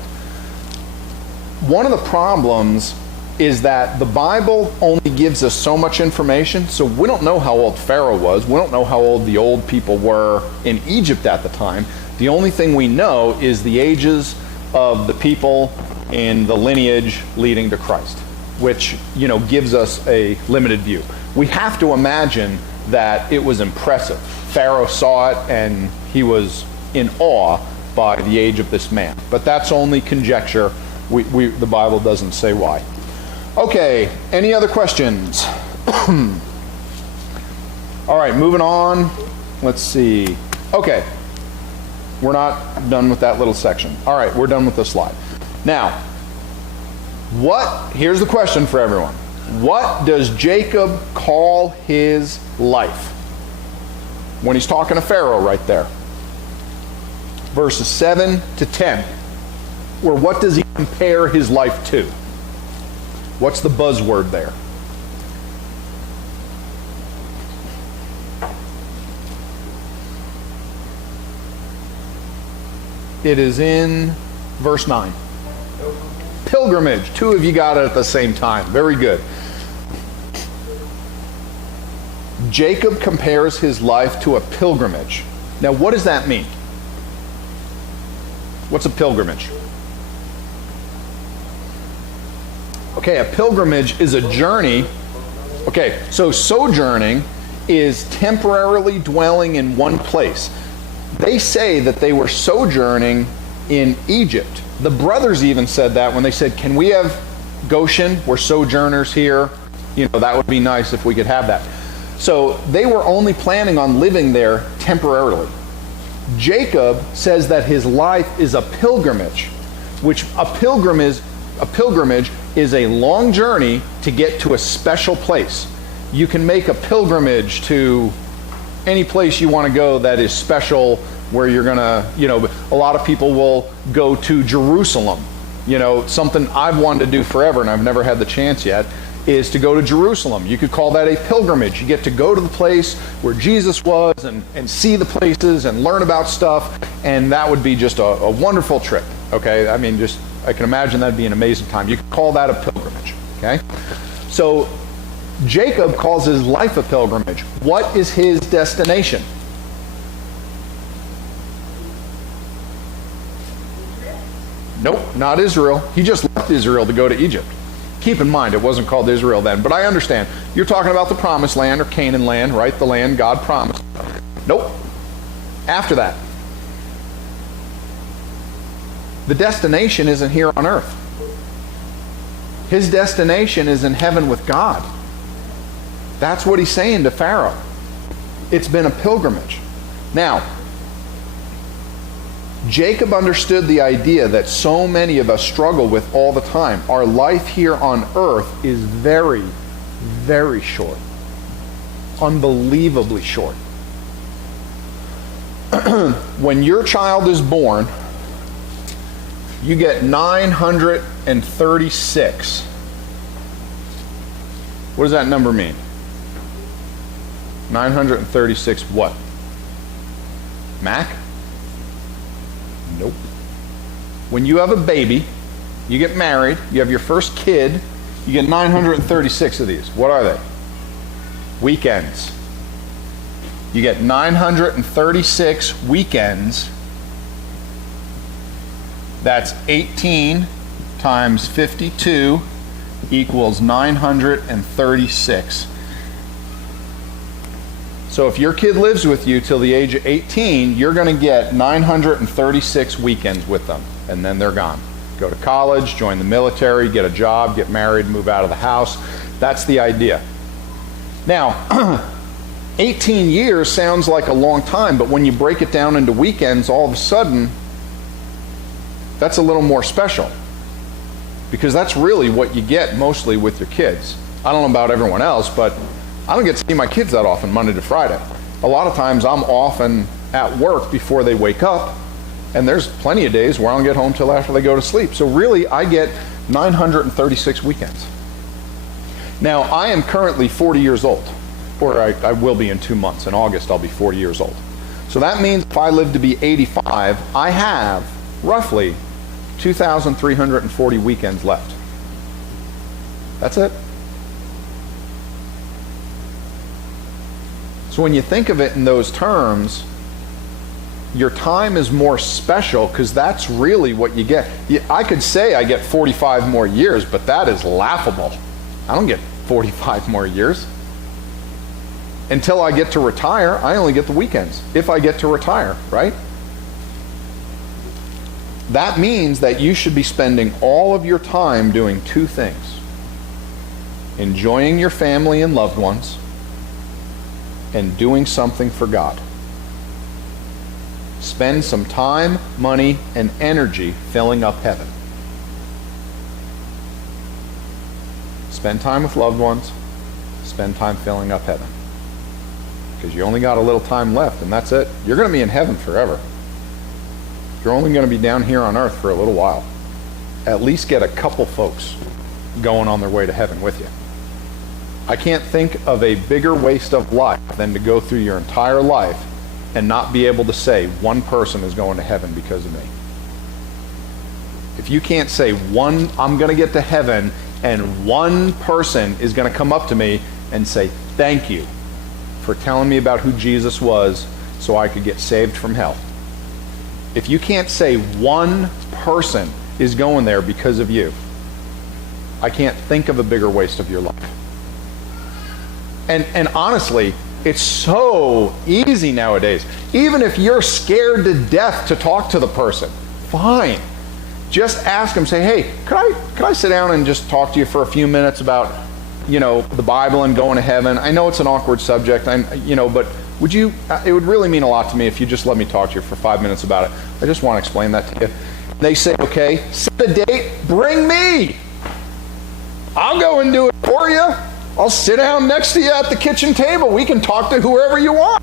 One of the problems is that the Bible only gives us so much information, so we don't know how old Pharaoh was. We don't know how old the old people were in Egypt at the time. The only thing we know is the ages of the people in the lineage leading to Christ, which, you know, gives us a limited view. We have to imagine that it was impressive. Pharaoh saw it and he was in awe by the age of this man. But that's only conjecture. The Bible doesn't say why. Okay, any other questions? All right, moving on. Let's see. Okay, we're not done with that little section. All right, we're done with the slide. Now, here's the question for everyone. What does Jacob call his life? When he's talking to Pharaoh right there. Verses 7 to 10. Or what does he compare his life to? What's the buzzword there? It is in verse 9. Pilgrimage. Two of you got it at the same time. Very good. Jacob compares his life to a pilgrimage. Now, what does that mean? What's a pilgrimage? Okay, a pilgrimage is a journey. Okay, so sojourning is temporarily dwelling in one place. They say that they were sojourning in Egypt. The brothers even said that when they said, can we have Goshen? We're sojourners here. You know, that would be nice if we could have that. So they were only planning on living there temporarily. Jacob says that his life is a pilgrimage, which a pilgrimage is a long journey to get to a special place. You can make a pilgrimage to any place you want to go that is special, where you're going to, you know, a lot of people will go to Jerusalem. You know, something I've wanted to do forever and I've never had the chance yet is to go to Jerusalem. You could call that a pilgrimage. You get to go to the place where Jesus was and see the places and learn about stuff, and that would be just a wonderful trip. Okay, I mean, I can imagine that'd be an amazing time. You could call that a pilgrimage. Okay, so Jacob calls his life a pilgrimage. What is his destination? Nope, not Israel. He just left Israel to go to Egypt. Keep in mind, it wasn't called Israel then, but I understand. You're talking about the promised land, or Canaan land, right? The land God promised. Nope. After that. The destination isn't here on earth. His destination is in heaven with God. That's what he's saying to Pharaoh. It's been a pilgrimage. Now, Jacob understood the idea that so many of us struggle with all the time. Our life here on earth is very, very short. Unbelievably short. When your child is born, you get 936. What does that number mean? 936 what? Mac? Nope. When you have a baby, you get married, you have your first kid, you get 936 of these. What are they? Weekends. You get 936 weekends. That's 18 times 52 equals 936. So if your kid lives with you till the age of 18, you're going to get 936 weekends with them, and then they're gone. Go to college, join the military, get a job, get married, move out of the house. That's the idea. Now, 18 years sounds like a long time, but when you break it down into weekends, all of a sudden, that's a little more special. Because that's really what you get mostly with your kids. I don't know about everyone else, but I don't get to see my kids that often, Monday to Friday. A lot of times I'm off and at work before they wake up, and there's plenty of days where I don't get home till after they go to sleep. So really, I get 936 weekends. Now, I am currently 40 years old, or I will be in 2 months. In August, I'll be 40 years old. So that means if I live to be 85, I have roughly 2,340 weekends left. That's it. So when you think of it in those terms, your time is more special because that's really what you get. I could say I get 45 more years, but that is laughable. I don't get 45 more years. Until I get to retire, I only get the weekends, if I get to retire, right? That means that you should be spending all of your time doing two things: enjoying your family and loved ones, and doing something for God. Spend some time, money, and energy filling up heaven. Spend time with loved ones. Spend time filling up heaven. Because you only got a little time left, and that's it. You're going to be in heaven forever. You're only going to be down here on earth for a little while. At least get a couple folks going on their way to heaven with you. I can't think of a bigger waste of life than to go through your entire life and not be able to say one person is going to heaven because of me. If you can't say one, I'm going to get to heaven, and one person is going to come up to me and say, thank you for telling me about who Jesus was so I could get saved from hell. If you can't say one person is going there because of you, I can't think of a bigger waste of your life. And honestly, it's so easy nowadays. Even if you're scared to death to talk to the person, fine. Just ask them, say, hey, could I sit down and just talk to you for a few minutes about, the Bible and going to heaven? I know it's an awkward subject, but it would really mean a lot to me if you just let me talk to you for 5 minutes about it. I just want to explain that to you. They say, okay, set a date, bring me. I'll go and do it for you. I'll sit down next to you at the kitchen table. We can talk to whoever you want.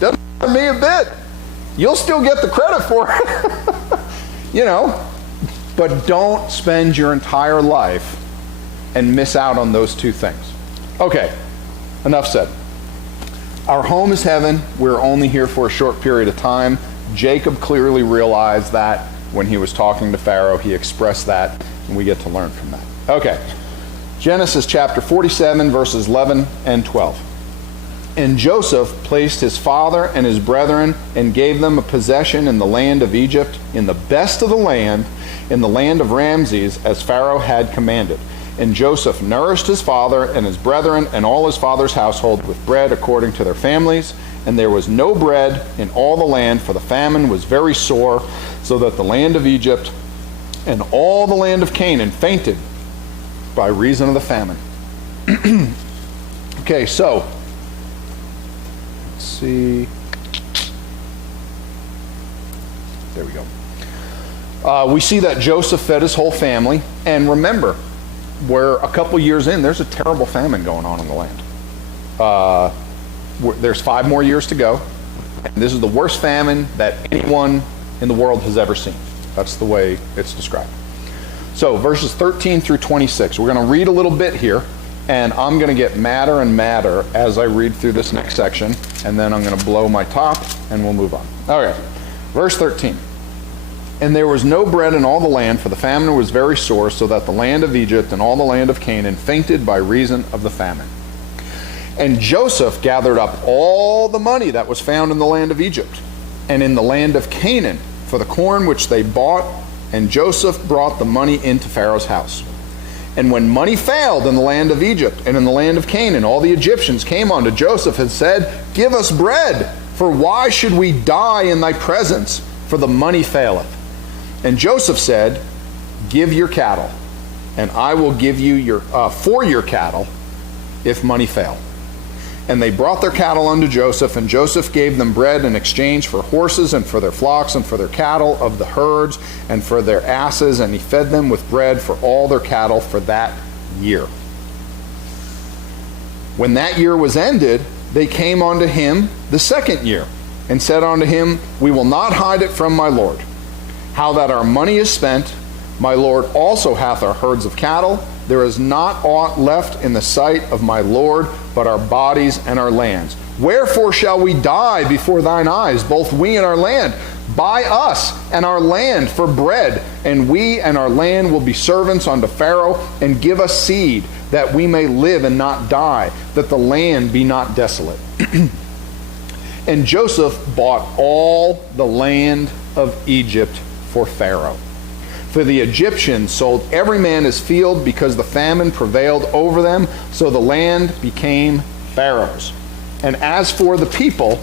Doesn't matter me a bit. You'll still get the credit for it. But don't spend your entire life and miss out on those two things. Okay, enough said. Our home is heaven. We're only here for a short period of time. Jacob clearly realized that when he was talking to Pharaoh. He expressed that, and we get to learn from that. Okay, Genesis chapter 47, verses 11 and 12. And Joseph placed his father and his brethren and gave them a possession in the land of Egypt, in the best of the land, in the land of Ramses, as Pharaoh had commanded. And Joseph nourished his father and his brethren and all his father's household with bread according to their families. And there was no bread in all the land, for the famine was very sore, so that the land of Egypt and all the land of Canaan fainted by reason of the famine. Okay, so let's see. There we go. We see that Joseph fed his whole family, and remember, we're a couple years in, there's a terrible famine going on in the land. There's 5 more years to go, and this is the worst famine that anyone in the world has ever seen. That's the way it's described. So verses 13 through 26, we're going to read a little bit here, and I'm going to get madder and madder as I read through this next section, and then I'm going to blow my top, and we'll move on. Okay, verse 13. And there was no bread in all the land, for the famine was very sore, so that the land of Egypt and all the land of Canaan fainted by reason of the famine. And Joseph gathered up all the money that was found in the land of Egypt and in the land of Canaan for the corn which they bought, and Joseph brought the money into Pharaoh's house. And when money failed in the land of Egypt and in the land of Canaan, all the Egyptians came unto Joseph and said, Give us bread, for why should we die in thy presence? For the money faileth. And Joseph said, Give your cattle, and I will give you for your cattle if money fail. And they brought their cattle unto Joseph, and Joseph gave them bread in exchange for horses and for their flocks and for their cattle of the herds and for their asses, and he fed them with bread for all their cattle for that year. When that year was ended, they came unto him the second year, and said unto him, We will not hide it from my lord. How that our money is spent, my lord also hath our herds of cattle. There is not aught left in the sight of my lord, but our bodies and our lands. Wherefore shall we die before thine eyes, both we and our land? Buy us and our land for bread, and we and our land will be servants unto Pharaoh, and give us seed, that we may live and not die, that the land be not desolate. And Joseph bought all the land of Egypt for Pharaoh. For the Egyptians sold every man his field, because the famine prevailed over them, so the land became Pharaoh's. And as for the people,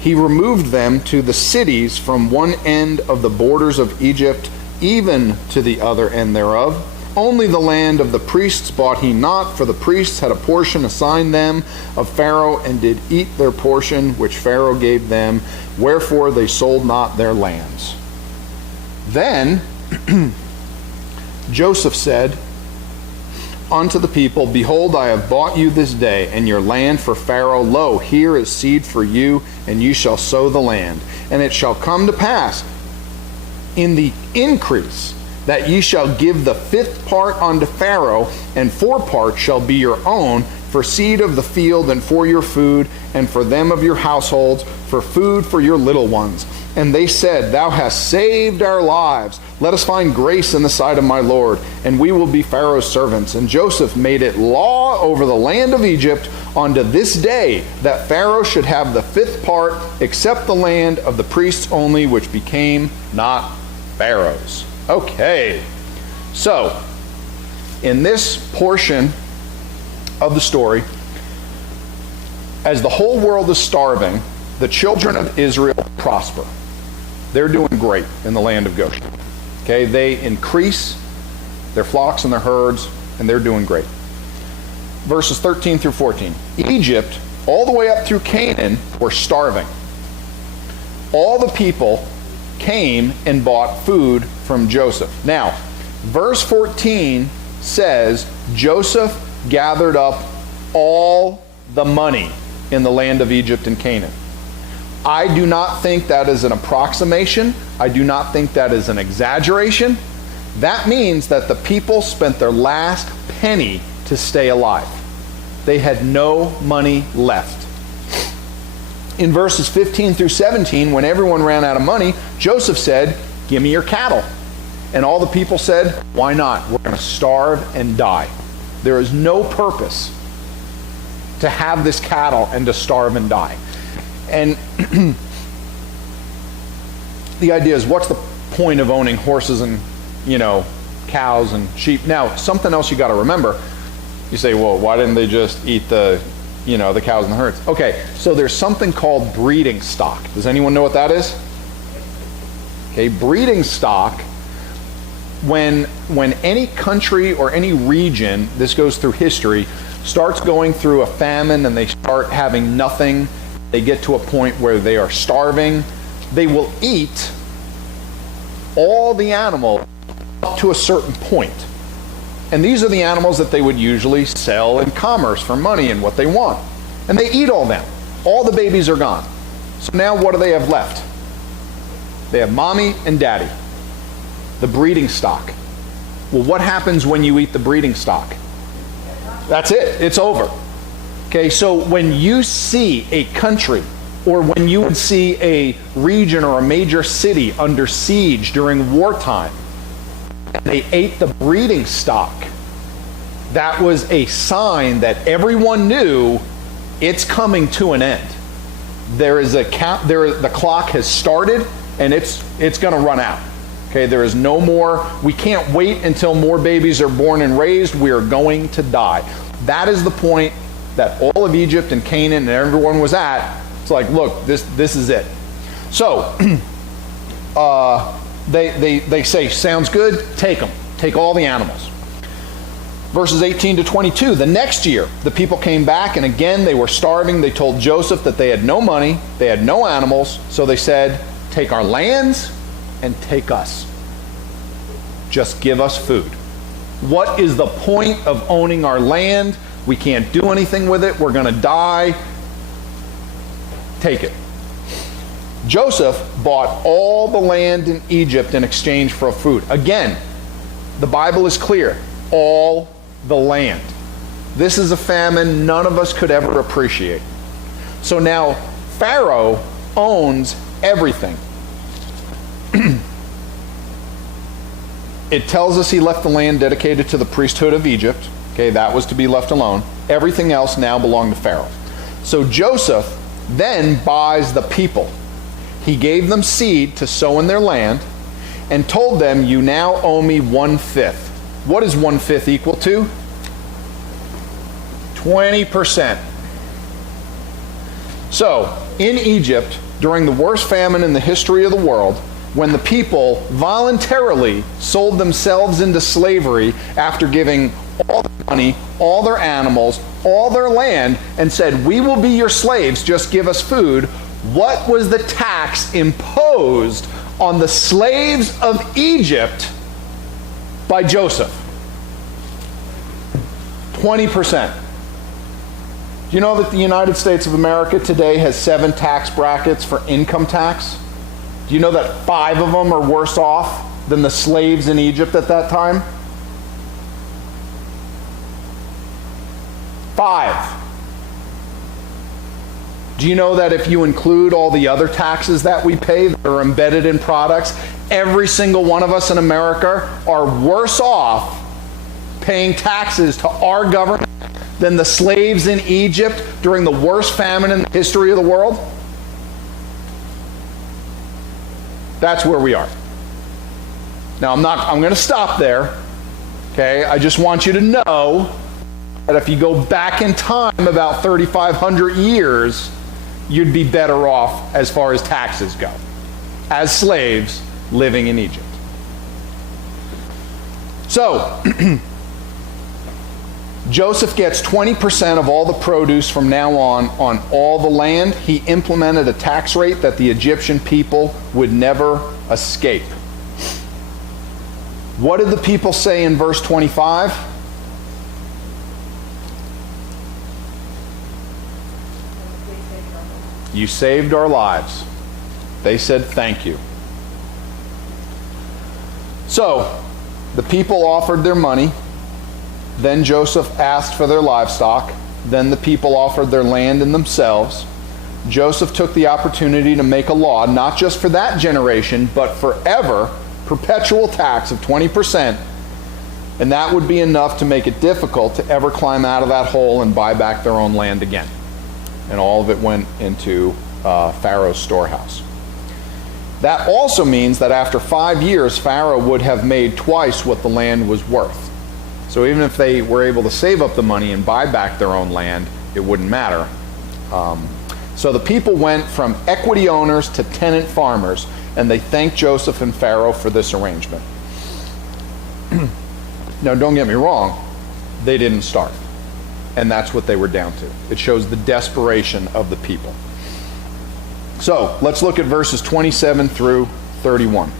he removed them to the cities from one end of the borders of Egypt, even to the other end thereof. Only the land of the priests bought he not, for the priests had a portion assigned them of Pharaoh, and did eat their portion which Pharaoh gave them, wherefore they sold not their lands. Then Joseph said unto the people, Behold, I have bought you this day, and your land for Pharaoh. Lo, here is seed for you, and you shall sow the land. And it shall come to pass in the increase that ye shall give the fifth part unto Pharaoh, and 4 parts shall be your own, for seed of the field, and for your food, and for them of your households, for food for your little ones. And they said, Thou hast saved our lives. Let us find grace in the sight of my Lord, and we will be Pharaoh's servants. And Joseph made it law over the land of Egypt unto this day, that Pharaoh should have the 5th part, except the land of the priests only, which became not Pharaoh's. Okay, so in this portion of the story, as the whole world is starving, the children of Israel prosper. They're doing great in the land of Goshen. Okay, they increase their flocks and their herds, and they're doing great. Verses 13 through 14. Egypt, all the way up through Canaan, were starving. All the people came and bought food from Joseph. Now, verse 14 says Joseph gathered up all the money in the land of Egypt and Canaan. I do not think that is an approximation. I do not think that is an exaggeration. That means that the people spent their last penny to stay alive. They had no money left. In verses 15 through 17, when everyone ran out of money, Joseph said, Give me your cattle. And all the people said, Why not? We're going to starve and die. There is no purpose to have this cattle and to starve and die. And the idea is, what's the point of owning horses and, cows and sheep? Now, something else you got to remember. You say, well, why didn't they just eat the cows and the herds? Okay, so there's something called breeding stock. Does anyone know what that is? Okay, breeding stock, when any country or any region, this goes through history, starts going through a famine and they start having nothing, they get to a point where they are starving, they will eat all the animals up to a certain point. And these are the animals that they would usually sell in commerce for money and what they want. And they eat all them. All the babies are gone. So now what do they have left? They have mommy and daddy. The breeding stock. Well, what happens when you eat the breeding stock? That's it. It's over. Okay, so when you see a country, or when you would see a region or a major city under siege during wartime, they ate the breeding stock, that was a sign that everyone knew it's coming to an end. The clock has started, and it's going to run out. Okay, there is no more. We can't wait until more babies are born and raised. We are going to die. That is the point that all of Egypt and Canaan and everyone was at. It's like, look, this is it. So they say, sounds good, take them. Take all the animals. Verses 18 to 22, the next year, the people came back, and again they were starving. They told Joseph that they had no money, they had no animals, so they said, take our lands and take us. Just give us food. What is the point of owning our land? We can't do anything with it. We're going to die. Take it. Joseph bought all the land in Egypt in exchange for food. Again, the Bible is clear. All the land. This is a famine none of us could ever appreciate. So now Pharaoh owns everything. It tells us he left the land dedicated to the priesthood of Egypt. Okay, that was to be left alone. Everything else now belonged to Pharaoh. So Joseph then buys the people. He gave them seed to sow in their land and told them, you now owe me 1/5. What is 1/5 equal to? 20%. So, in Egypt, during the worst famine in the history of the world, when the people voluntarily sold themselves into slavery after giving all their money, all their animals, all their land, and said, we will be your slaves, just give us food, what was the tax imposed on the slaves of Egypt by Joseph? 20%. Do you know that the United States of America today has 7 tax brackets for income tax? Do you know that 5 of them are worse off than the slaves in Egypt at that time? 5. Do you know that if you include all the other taxes that we pay that are embedded in products, every single one of us in America are worse off paying taxes to our government than the slaves in Egypt during the worst famine in the history of the world? That's where we are. Now I'm going to stop there. Okay? I just want you to know that if you go back in time about 3,500 years, you'd be better off as far as taxes go, as slaves living in Egypt. So, Joseph gets 20% of all the produce from now on all the land. He implemented a tax rate that the Egyptian people would never escape. What did the people say in verse 25? You saved our lives. They said thank you. So, the people offered their money. Then Joseph asked for their livestock. Then the people offered their land and themselves. Joseph took the opportunity to make a law, not just for that generation, but forever, perpetual tax of 20%. And that would be enough to make it difficult to ever climb out of that hole and buy back their own land again. And all of it went into Pharaoh's storehouse. That also means that after 5 years, Pharaoh would have made twice what the land was worth. So even if they were able to save up the money and buy back their own land, it wouldn't matter. So the people went from equity owners to tenant farmers, and they thanked Joseph and Pharaoh for this arrangement. Now, don't get me wrong, they didn't starve. And that's what they were down to. It shows the desperation of the people. So, let's look at verses 27 through 31.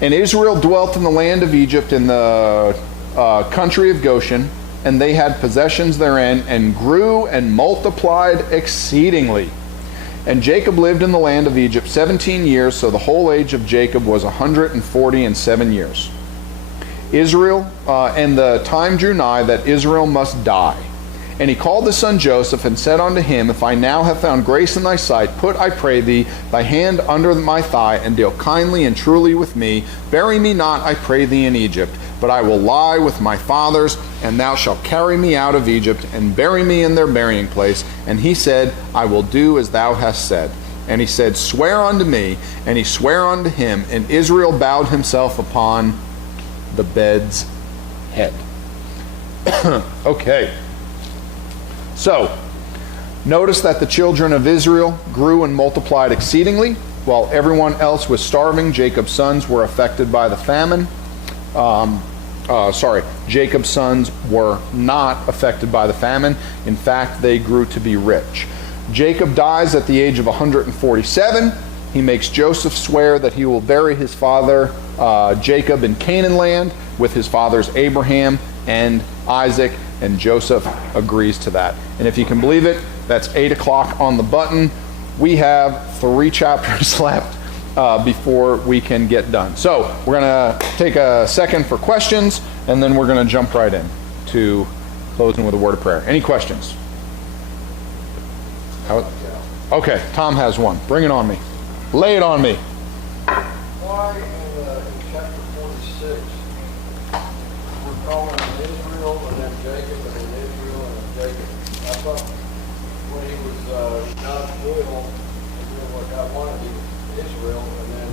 And Israel dwelt in the land of Egypt in the country of Goshen, and they had possessions therein, and grew and multiplied exceedingly. And Jacob lived in the land of Egypt 17 years, so the whole age of Jacob was 147 years. Israel, and the time drew nigh that Israel must die. And he called his son Joseph and said unto him, If I now have found grace in thy sight, put, I pray thee, thy hand under my thigh, and deal kindly and truly with me. Bury me not, I pray thee, in Egypt, but I will lie with my fathers, and thou shalt carry me out of Egypt, and bury me in their burying place. And he said, I will do as thou hast said. And he said, Swear unto me. And he sware unto him, and Israel bowed himself upon the bed's head. Okay. So, notice that the children of Israel grew and multiplied exceedingly. While everyone else was starving, Jacob's sons were affected by the famine. Jacob's sons were not affected by the famine. In fact, they grew to be rich. Jacob dies at the age of 147. He makes Joseph swear that he will bury his father Jacob in Canaan land with his fathers Abraham and Isaac, and Joseph agrees to that. And if you can believe it, that's 8 o'clock on the button. we have 3 chapters left before we can get done. So we're going to take a second for questions, and then we're going to jump right in to closing with a word of prayer. Any questions? Okay, Tom has one. Bring it on me. Lay it on me. Why in chapter 46 we're calling him Israel and then Jacob and then Israel and then Jacob? I thought when he was God's will and doing what God wanted, he was Israel, and then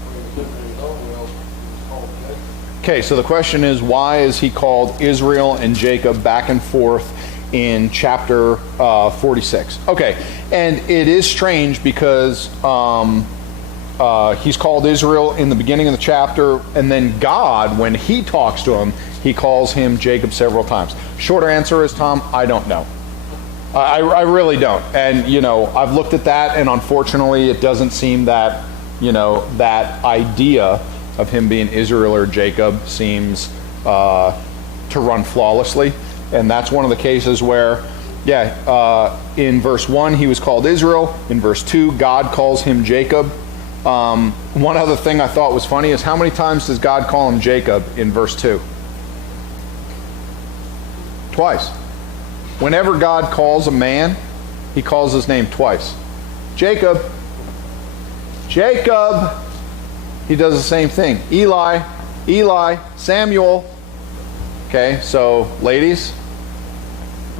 when he was living in his own will, he was called Jacob. Okay, so the question is, why is he called Israel and Jacob back and forth in chapter 46? Okay, and it is strange because he's called Israel in the beginning of the chapter, and then God, when he talks to him, he calls him Jacob several times. Shorter answer is, Tom, I don't know. I really don't. And, I've looked at that, and unfortunately it doesn't seem that, that idea of him being Israel or Jacob seems to run flawlessly. And that's one of the cases where, in verse 1 he was called Israel. In verse 2, God calls him Jacob. One other thing I thought was funny is, how many times does God call him Jacob in verse 2? Twice. Whenever God calls a man, he calls his name twice. Jacob. Jacob. He does the same thing. Eli. Eli. Samuel. Okay, so ladies,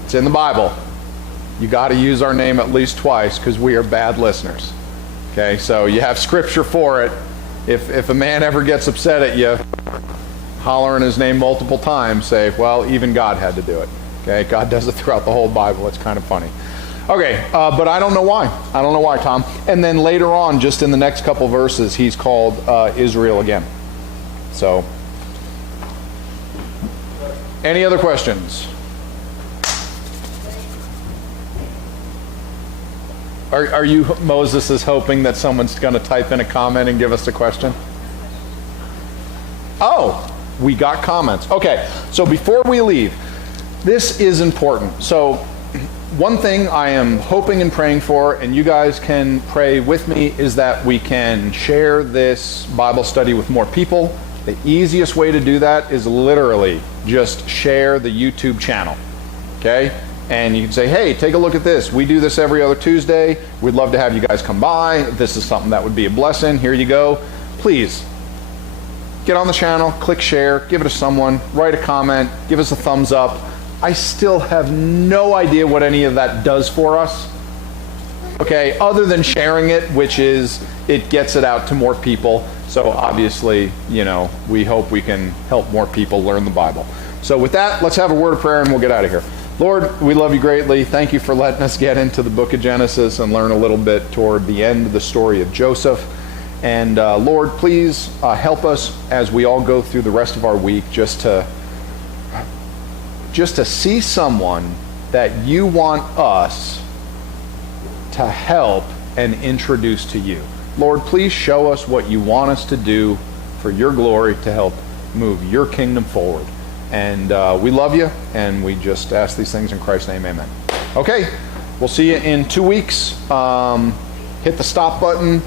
it's in the Bible. You got to use our name at least twice because we are bad listeners. Okay, so you have scripture for it. If a man ever gets upset at you, hollering his name multiple times, say, well, even God had to do it. Okay, God does it throughout the whole Bible. It's kind of funny. Okay, but I don't know why. I don't know why, Tom. And then later on, just in the next couple verses, he's called Israel again. So, any other questions? Are you, Moses, is hoping that someone's going to type in a comment and give us a question? Oh, we got comments. Okay, so before we leave, this is important. So one thing I am hoping and praying for, and you guys can pray with me, is that we can share this Bible study with more people. The easiest way to do that is literally just share the YouTube channel. Okay? And you can say, hey, take a look at this. We do this every other Tuesday. We'd love to have you guys come by. If this is something that would be a blessing, here you go. Please, get on the channel, click share, give it to someone, write a comment, give us a thumbs up. I still have no idea what any of that does for us. Okay, other than sharing it, which is, it gets it out to more people. So obviously, we hope we can help more people learn the Bible. So with that, let's have a word of prayer and we'll get out of here. Lord, we love you greatly. Thank you for letting us get into the book of Genesis and learn a little bit toward the end of the story of Joseph. And Lord, please help us as we all go through the rest of our week just to see someone that you want us to help and introduce to you. Lord, please show us what you want us to do for your glory to help move your kingdom forward. And we love you, and we just ask these things in Christ's name, amen. Okay, we'll see you in 2 weeks. Hit the stop button.